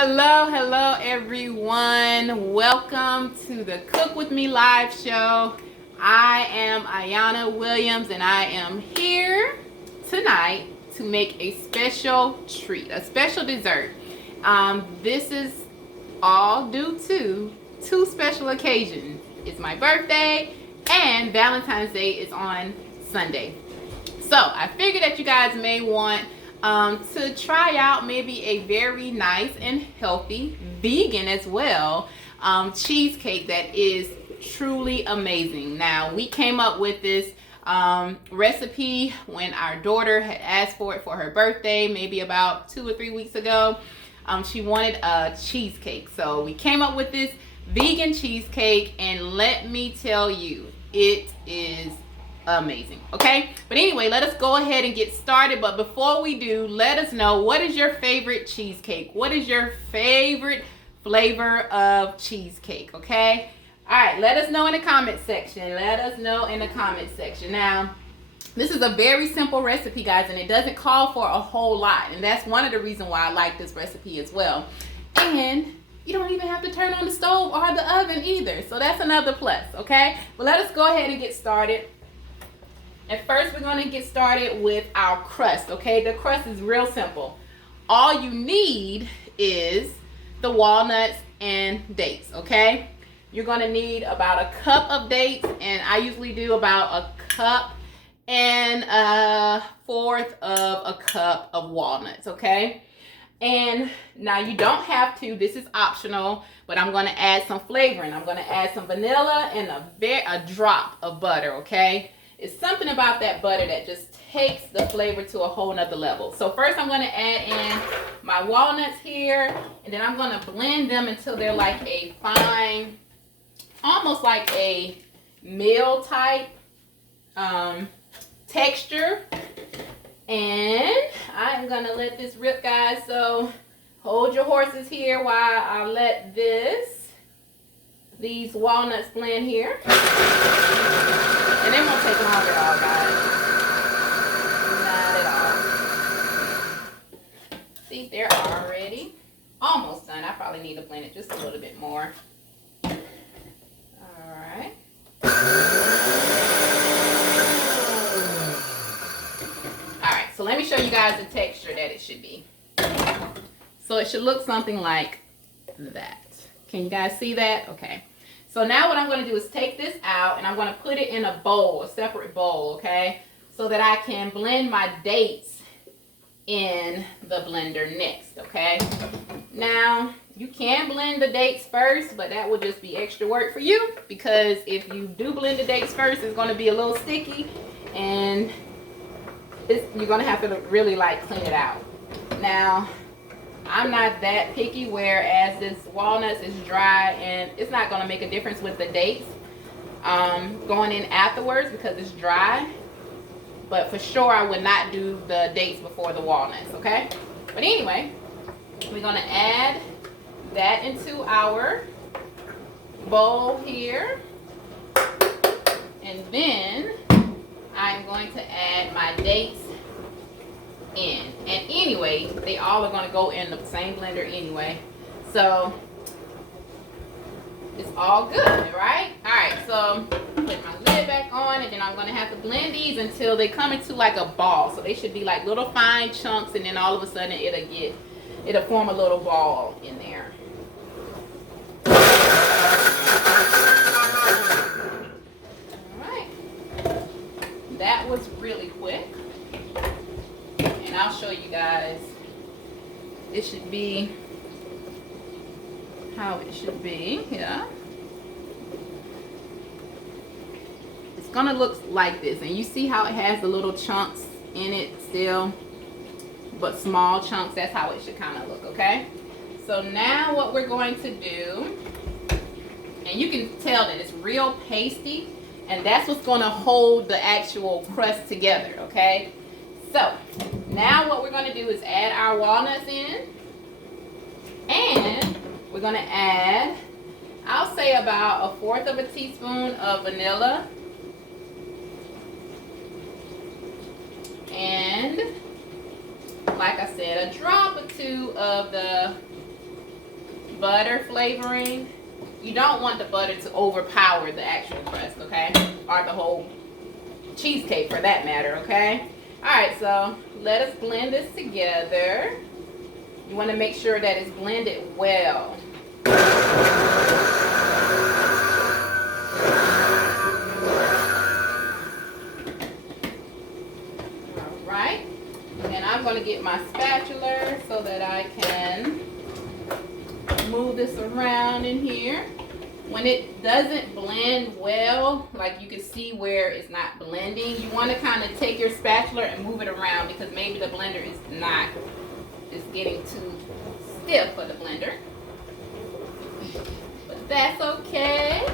Hello everyone. Welcome to the Cook With Me live show. I am Ayana Williams and I am here tonight to make a special treat, a special dessert. This is all due to two special occasions. It's my birthday and Valentine's Day is on Sunday. So I figured that you guys may want to try out maybe a very nice and healthy, vegan as well, cheesecake that is truly amazing. Now, we came up with this recipe when our daughter had asked for it for her birthday, maybe about 2 or 3 weeks ago. She wanted a cheesecake. So we came up with this vegan cheesecake, and let me tell you, it is amazing. Okay, but anyway, let us go ahead and get started. But before we do, let us know, what is your favorite cheesecake? What is your favorite flavor of cheesecake? Okay, all right, let us know in the comment section. Now, this is a very simple recipe, guys, and it doesn't call for a whole lot, and that's one of the reasons why I like this recipe as well. And you don't even have to turn on the stove or the oven either, so that's another plus. Okay, but let us go ahead and get started. And first, we're going to get started with our crust, okay? The crust is real simple. All you need is the walnuts and dates, okay? You're going to need about a cup of dates, and I usually do about a cup and 1/4 of a cup of walnuts, okay? And now you don't have to, this is optional, but I'm going to add some flavoring. I'm going to add some vanilla and a drop of butter, okay? It's something about that butter that just takes the flavor to a whole nother level. So first I'm going to add in my walnuts here, and then I'm going to blend them until they're like a fine, almost like a meal type texture. And I'm going to let this rip, guys. So hold your horses here while I let these walnuts blend here. And it won't take long at all, guys. Not at all. See, they're already almost done. I probably need to blend it just a little bit more. Alright. Alright, so let me show you guys the texture that it should be. So it should look something like that. Can you guys see that? Okay. So now what I'm going to do is take this out, and I'm going to put it in a bowl, a separate bowl, okay? So that I can blend my dates in the blender next, okay? Now, you can blend the dates first, but that would just be extra work for you, because if you do blend the dates first, it's going to be a little sticky, and you're going to have to really like clean it out. Now, I'm not that picky, whereas this walnuts is dry and it's not going to make a difference with the dates going in afterwards because it's dry. But for sure, I would not do the dates before the walnuts, okay? But anyway, we're going to add that into our bowl here. And then I'm going to add my dates in. And anyway, they all are going to go in the same blender anyway, so it's all good, right? All right, so put my lid back on, and then I'm going to have to blend these until they come into like a ball. So they should be like little fine chunks, and then all of a sudden it'll form a little ball in there. All right, that was really quick. And I'll show you guys, it should be how it should be. Yeah, it's gonna look like this, and you see how it has the little chunks in it still, but small chunks. That's how it should kind of look, okay? So now what we're going to do, and you can tell that it's real pasty, and that's what's going to hold the actual crust together, okay? So now what we're going to do is add our walnuts in, and we're going to add, I'll say about 1/4 of a teaspoon of vanilla, and like I said, a drop or two of the butter flavoring. You don't want the butter to overpower the actual crust, okay? Or the whole cheesecake for that matter, okay? Alright, so let us blend this together. You want to make sure that it's blended well. Alright, and I'm going to get my spatula so that I can move this around in here. When it doesn't blend well, like you can see where it's not blending, you want to kind of take your spatula and move it around because maybe the blender is not, it's getting too stiff for the blender. But that's okay.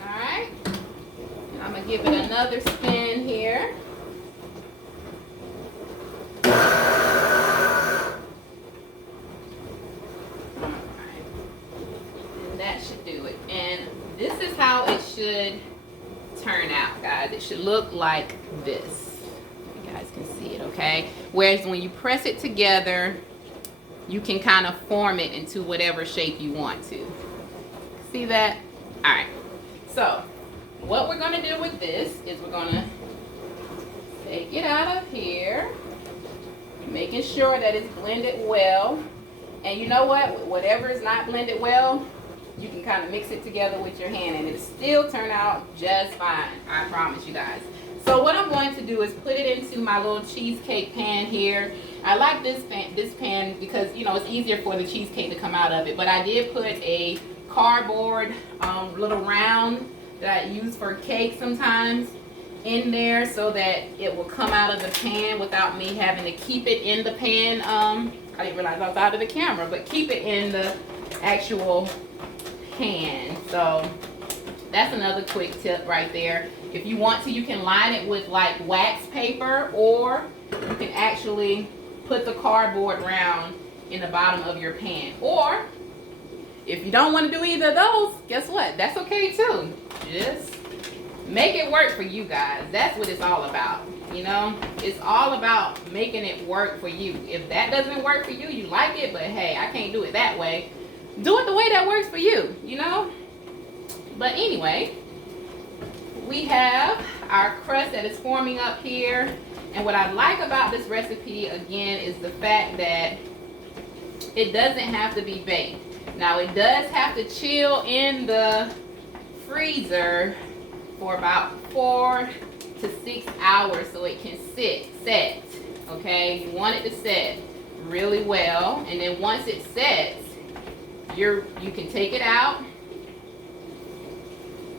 Alright. I'm going to give it another spin here. That should do it. And this is how it should turn out, guys. It should look like this. You guys can see it, okay? Whereas when you press it together, you can kind of form it into whatever shape you want to. See that? All right. So what we're going to do with this is we're going to take it out of here, making sure that it's blended well. And you know what? Whatever is not blended well, you can kind of mix it together with your hand and it'll still turn out just fine. I promise you guys. So what I'm going to do is put it into my little cheesecake pan here. I like this pan because, you know, it's easier for the cheesecake to come out of it. But I did put a cardboard little round that I use for cake sometimes in there so that it will come out of the pan without me having to keep it in the pan. I didn't realize I was out of the camera, but keep it in the actual pan. So that's another quick tip right there. If you want to, you can line it with like wax paper, or you can actually put the cardboard round in the bottom of your pan. Or if you don't want to do either of those, guess what? That's okay too. Just make it work for you guys. That's what it's all about. You know, it's all about making it work for you. If that doesn't work for you, you like it, but hey, I can't do it that way. Do it the way that works for you, you know? But anyway, we have our crust that is forming up here. And what I like about this recipe, again, is the fact that it doesn't have to be baked. Now, it does have to chill in the freezer for about 4 to 6 hours so it can set, okay? You want it to set really well. And then once it sets, you can take it out.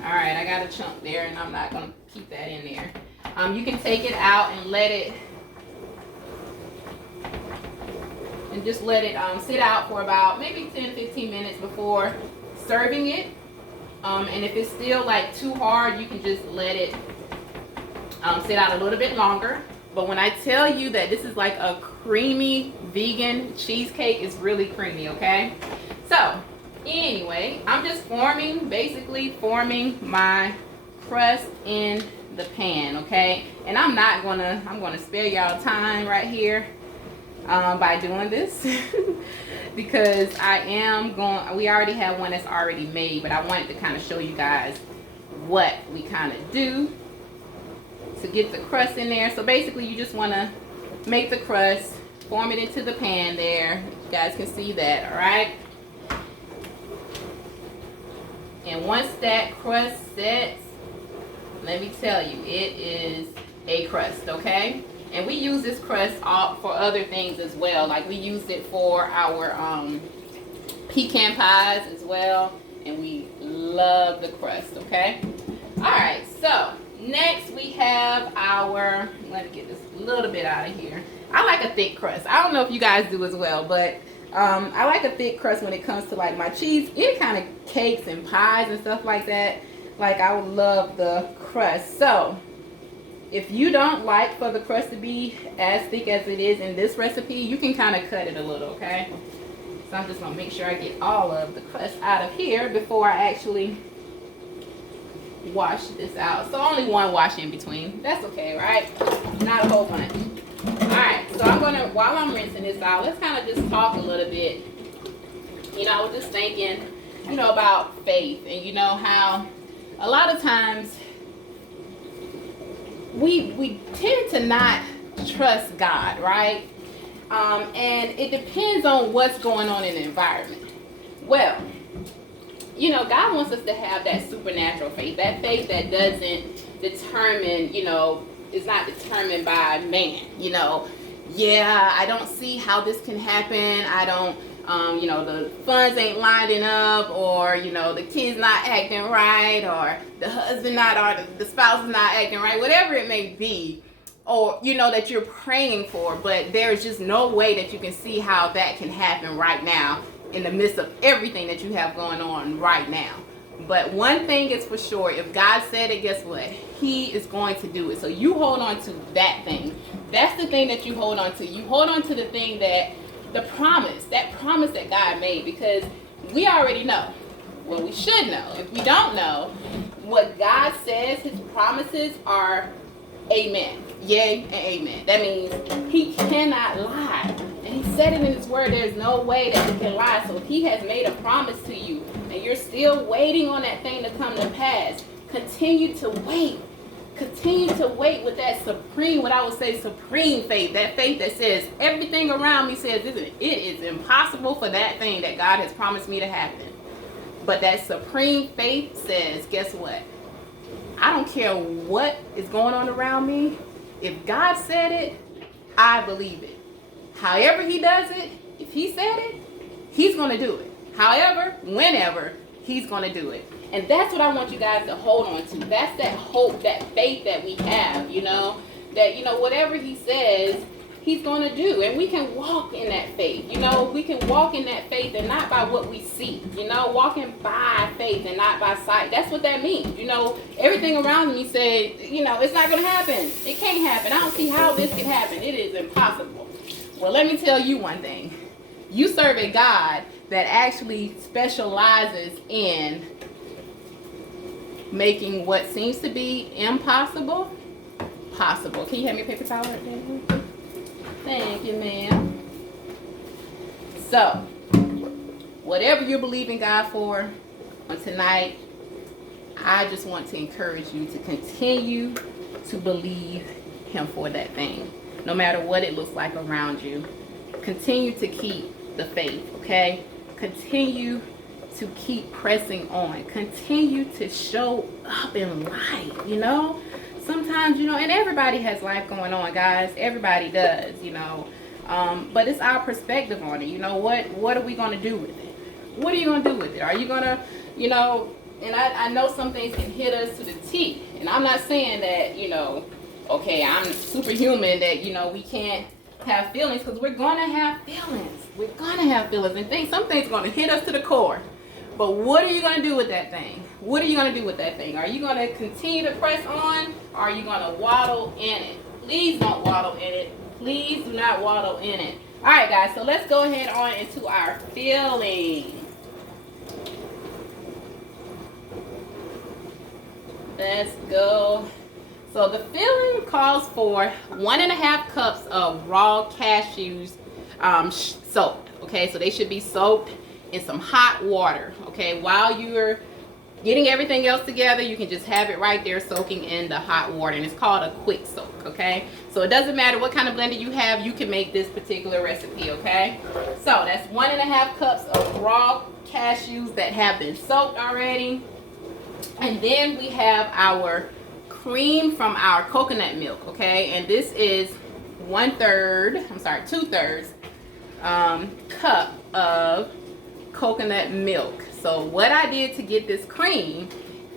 All right, I got a chunk there and I'm not gonna keep that in there. You can take it out and let it, and just let it sit out for about maybe 10-15 minutes before serving it. And if it's still like too hard, you can just let it sit out a little bit longer. But when I tell you that this is like a creamy vegan cheesecake, it's really creamy, okay? So anyway, I'm just basically forming my crust in the pan, okay? And I'm gonna spare y'all time right here by doing this because we already have one that's already made, but I wanted to kind of show you guys what we kind of do to get the crust in there. So basically you just want to make the crust, form it into the pan there. You guys can see that, all right? And once that crust sets, let me tell you, it is a crust, okay? And we use this crust for other things as well. Like we used it for our pecan pies as well. And we love the crust, okay? All right, so next we have our, let me get this a little bit out of here. I like a thick crust. I don't know if you guys do as well, but I like a thick crust when it comes to like my cheese, any kind of cakes and pies and stuff like that. Like I would love the crust. So if you don't like for the crust to be as thick as it is in this recipe, you can kind of cut it a little, okay? So I'm just gonna make sure I get all of the crust out of here before I actually wash this out. So only one wash in between. That's okay, right? Not a whole bunch. Alright, so I'm gonna, while I'm rinsing this out, let's kind of just talk a little bit I was just thinking, about faith, and how a lot of times we tend to not trust God, right? And it depends on what's going on in the environment. Well, God wants us to have that supernatural faith, that faith that doesn't determine, is not determined by man. Yeah, I don't see how this can happen. I don't, the funds ain't lining up, or, the kid's not acting right, or the husband not, or the spouse is not acting right, whatever it may be, or, that you're praying for, but there's just no way that you can see how that can happen right now in the midst of everything that you have going on right now. But one thing is for sure, if God said it, guess what? He is going to do it. So you hold on to that thing. That's the thing that you hold on to. You hold on to the thing that, that promise that God made, because we already know. Well, we should know. If we don't know, what God says, his promises are amen. Yay and amen. That means he cannot lie. And he said it in his word, there's no way that he can lie. So if he has made a promise to you and you're still waiting on that thing to come to pass, continue to wait. Continue to wait with that supreme, what I would say, supreme faith. That faith that says everything around me says it is impossible for that thing that God has promised me to happen. But that supreme faith says, guess what? I don't care what is going on around me. If God said it, I believe it. However he does it, if he said it, he's going to do it. However, whenever, he's going to do it. And that's what I want you guys to hold on to. That's that hope, that faith that we have, that, whatever he says, he's going to do. And we can walk in that faith. We can walk in that faith and not by what we see, walking by faith and not by sight. That's what that means. Everything around me said, it's not going to happen. It can't happen. I don't see how this can happen. It is impossible. Well, let me tell you one thing. You serve a God that actually specializes in making what seems to be impossible possible. Can you hand me a paper towel right there? Thank you, ma'am. So, whatever you're believing God for on tonight, I just want to encourage you to continue to believe him for that thing. No matter what it looks like around you. Continue to keep the faith, okay? Continue to keep pressing on. Continue to show up in life, Sometimes, and everybody has life going on, guys. Everybody does, But it's our perspective on it. What are we going to do with it? What are you going to do with it? Are you going to, and I know some things can hit us to the teeth. And I'm not saying that, okay, I'm superhuman, that, we can't have feelings, because we're going to have feelings. We're going to have feelings. And some things are going to hit us to the core. But what are you going to do with that thing? What are you going to do with that thing? Are you going to continue to press on? Or are you going to waddle in it? Please don't waddle in it. Please do not waddle in it. All right, guys. So let's go ahead on into our filling. Let's go. So the filling calls for 1.5 cups of raw cashews soaked. Okay, so they should be soaked in some hot water. Okay, while you're getting everything else together, you can just have it right there soaking in the hot water, and it's called a quick soak. Okay, so it doesn't matter what kind of blender you have, you can make this particular recipe. Okay, so that's 1.5 cups of raw cashews that have been soaked already, and then we have our cream from our coconut milk. Okay, and this is 2/3 cup of coconut milk. So what I did to get this cream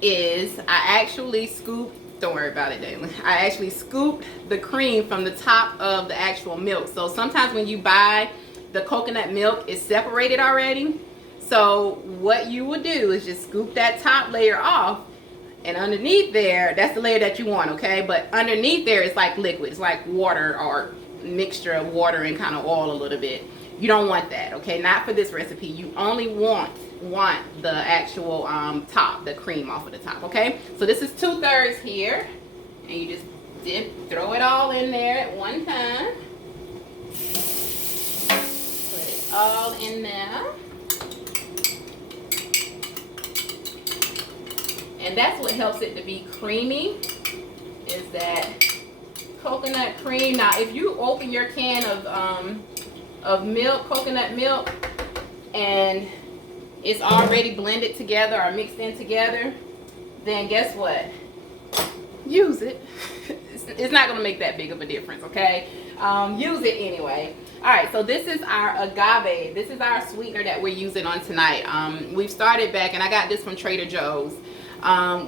is I actually scooped, don't worry about it, Daily, I actually scooped the cream from the top of the actual milk. So sometimes when you buy the coconut milk, it's separated already. So what you would do is just scoop that top layer off, and underneath there, that's the layer that you want, okay? But underneath there, it's like liquid. It's like water or mixture of water and kind of oil a little bit. You don't want that, okay? Not for this recipe. You only want the actual top, the cream off of the top, okay? So this is 2/3 here, and you just throw it all in there at one time. Put it all in there. And that's what helps it to be creamy, is that coconut cream. Now, if you open your can of milk, coconut milk, and it's already blended together or mixed in together, then guess what? Use it. It's not going to make that big of a difference, okay? Use it anyway. All right, so this is our agave. This is our sweetener that we're using on tonight. We've started back, and I got this from Trader Joe's.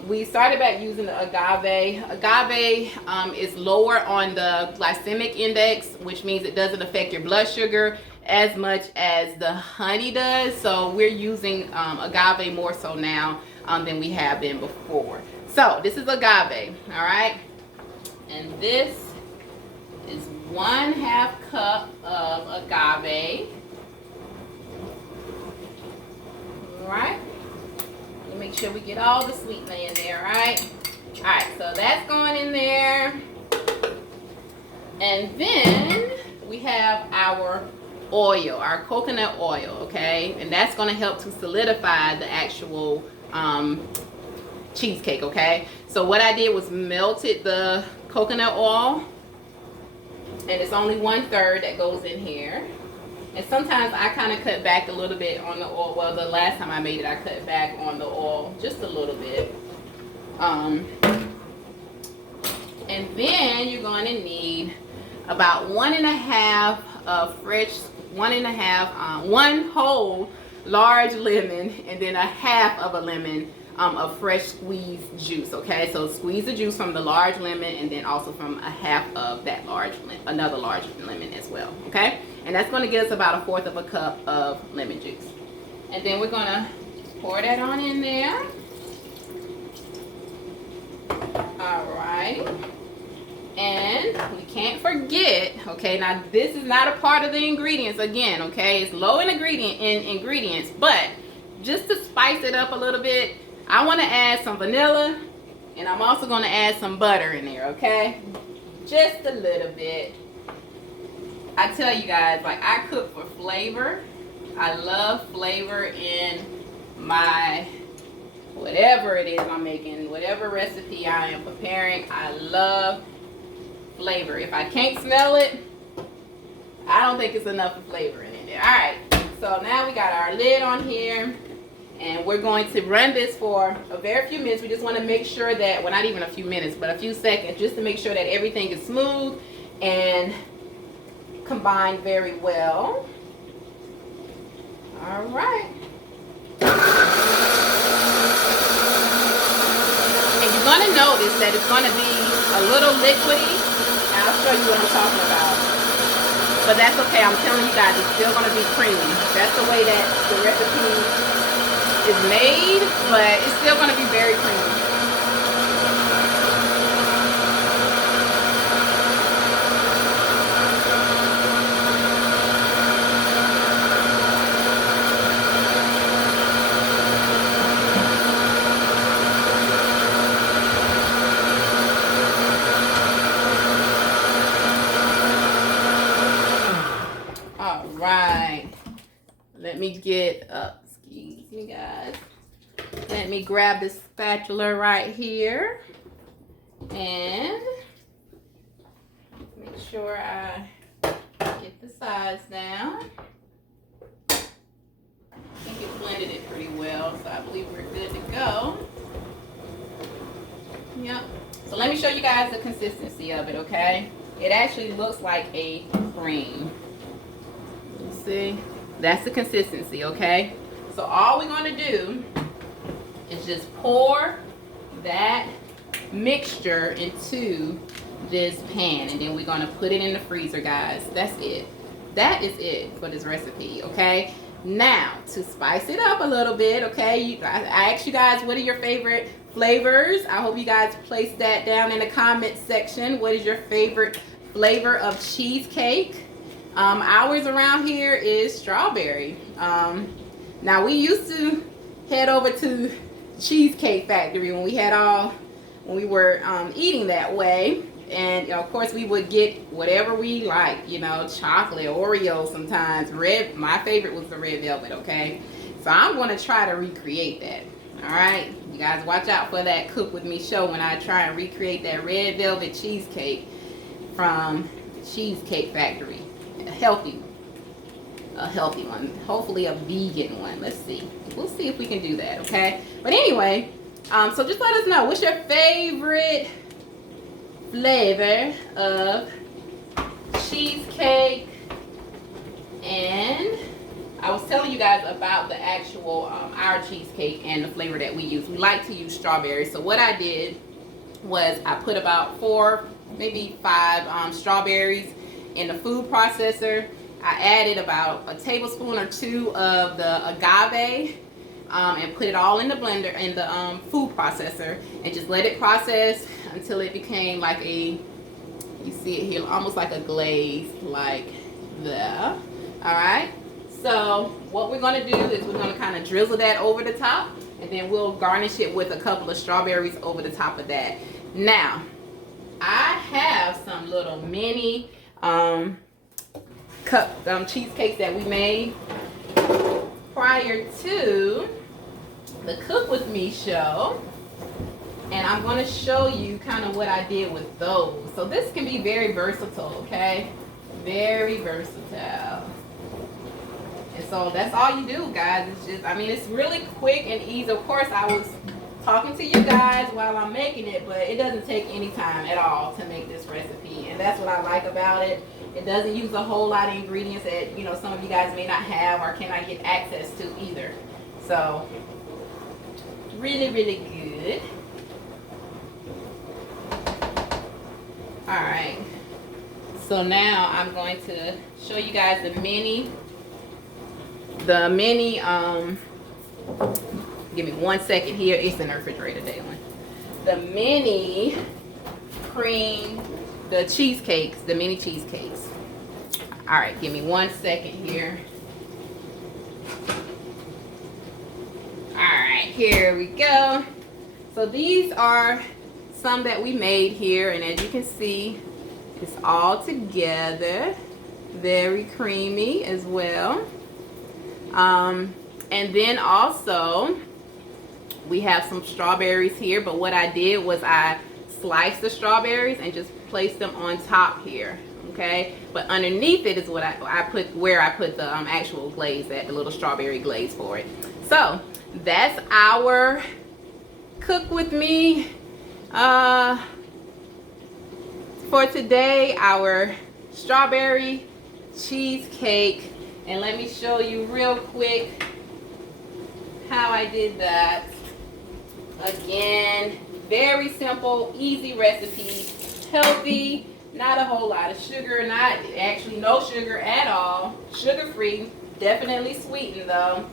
We started back using the agave. Agave is lower on the glycemic index, which means it doesn't affect your blood sugar as much as the honey does. So we're using agave more so now than we have been before. So this is agave, all right? And this is 1/2 cup of agave. All right. Make sure we get all the sweetener in there, right? All right, so that's going in there. And then we have our oil, our coconut oil, okay? And that's going to help to solidify the actual cheesecake, okay? So what I did was melted the coconut oil, and it's only 1/3 that goes in here. And sometimes I kind of cut back a little bit on the oil. Well, the last time I made it, I cut back on the oil just a little bit. And then you're going to need about 1/2 of fresh, 1/2, 1 whole large lemon, and then 1/2 of a lemon of fresh squeezed juice. Okay, so squeeze the juice from the large lemon, and then also from 1/2 of that another large lemon as well. Okay. And that's going to get us about 1/4 of a cup of lemon juice. And then we're going to pour that on in there. All right. And we can't forget, okay, now this is not a part of the ingredients again, okay? It's low in ingredients, but just to spice it up a little bit, I want to add some vanilla, and I'm also going to add some butter in there, okay? Just a little bit. I tell you guys, like, I cook for flavor. I love flavor in my whatever it is I'm making, whatever recipe I am preparing. I love flavor. If I can't smell it, I don't think it's enough of flavor in it. All right, so now we got our lid on here, and we're going to run this for a very few minutes. We just want to make sure that, well, not even a few minutes, but a few seconds, just to make sure that everything is smooth and combined very well. All right. And you're going to notice that it's going to be a little liquidy. I'll show you what I'm talking about. But that's okay. I'm telling you guys, it's still going to be creamy. That's the way that the recipe is made, but it's still going to be very creamy. Let me get up, excuse me guys. Let me grab this spatula right here and make sure I get the sides down. I think it blended it pretty well, so I believe we're good to go. Yep. So let me show you guys the consistency of it, okay? It actually looks like a cream. You see? That's the consistency, okay? So all we're going to do is just pour that mixture into this pan, and then we're going to put it in the freezer, guys. That's it. That is it for this recipe, okay? Now, to spice it up a little bit, okay, I asked you guys, what are your favorite flavors? I hope you guys place that down in the comment section. What is your favorite flavor of cheesecake? Ours around here is strawberry. Now we used to head over to Cheesecake Factory when we were eating that way, and of course we would get whatever we like, you know, chocolate, Oreo sometimes. My favorite was the red velvet, okay? So I'm going to try to recreate that. All right, you guys watch out for that Cook With Me show when I try and recreate that red velvet cheesecake from Cheesecake Factory. A healthy one, hopefully a vegan one. Let's see, we'll see if we can do that. Okay, but anyway, so just let us know, what's your favorite flavor of cheesecake? And I was telling you guys about the actual our cheesecake and the flavor that we use. We like to use strawberries. So what I did was I put about 4, maybe 5 strawberries in the food processor. I added about a tablespoon or 2 of the agave and put it all in the blender, in the food processor, and just let it process until it became like a, you see it here, almost like a glaze, like that. All right. So what we're going to do is we're going to kind of drizzle that over the top, and then we'll garnish it with a couple of strawberries over the top of that. Now, I have some little mini cheesecakes that we made prior to the Cook With Me show, and I'm going to show you kind of what I did with those. So this can be very versatile, okay? Very versatile. And so that's all you do, guys. It's just, I mean, it's really quick and easy. Of course, I was talking to you guys while I'm making it, but it doesn't take any time at all to make this recipe. And that's what I like about it. It doesn't use a whole lot of ingredients that, you know, some of you guys may not have or cannot get access to either. So, really, really good. All right. So now I'm going to show you guys the mini, give me 1 second here. It's in the refrigerator, Dalen. The mini cream, the cheesecakes, the mini cheesecakes. All right, give me 1 second here. All right, here we go. So these are some that we made here, and as you can see, it's all together, very creamy as well. And then also we have some strawberries here, but what I did was I sliced the strawberries and just placed them on top here, okay? But underneath it is what I put, where I put the actual glaze, the little strawberry glaze for it. So that's our Cook With Me for today, our strawberry cheesecake. And let me show you real quick how I did that. Again, very simple, easy recipe, healthy, not a whole lot of sugar, not actually no sugar at all, sugar-free, definitely sweetened though,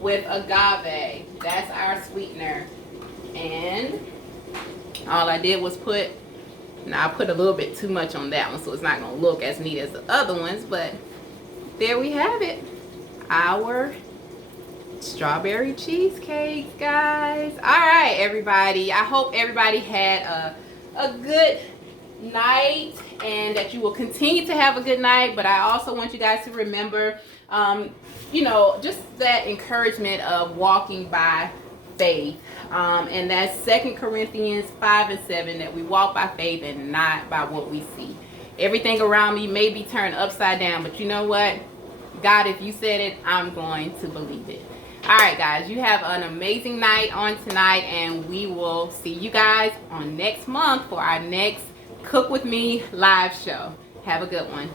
with agave. That's our sweetener. And all I did was put, now I put a little bit too much on that one, so it's not gonna look as neat as the other ones, but there we have it, our strawberry cheesecake, guys. All right, everybody, I hope everybody had a good night and that you will continue to have a good night. But I also want you guys to remember, you know, just that encouragement of walking by faith, and that's 2 Corinthians 5:7, that we walk by faith and not by what we see. Everything around me may be turned upside down, but you know what? God, if you said it, I'm going to believe it. All right, guys, you have an amazing night on tonight, and we will see you guys on next month for our next Cook With Me live show. Have a good one.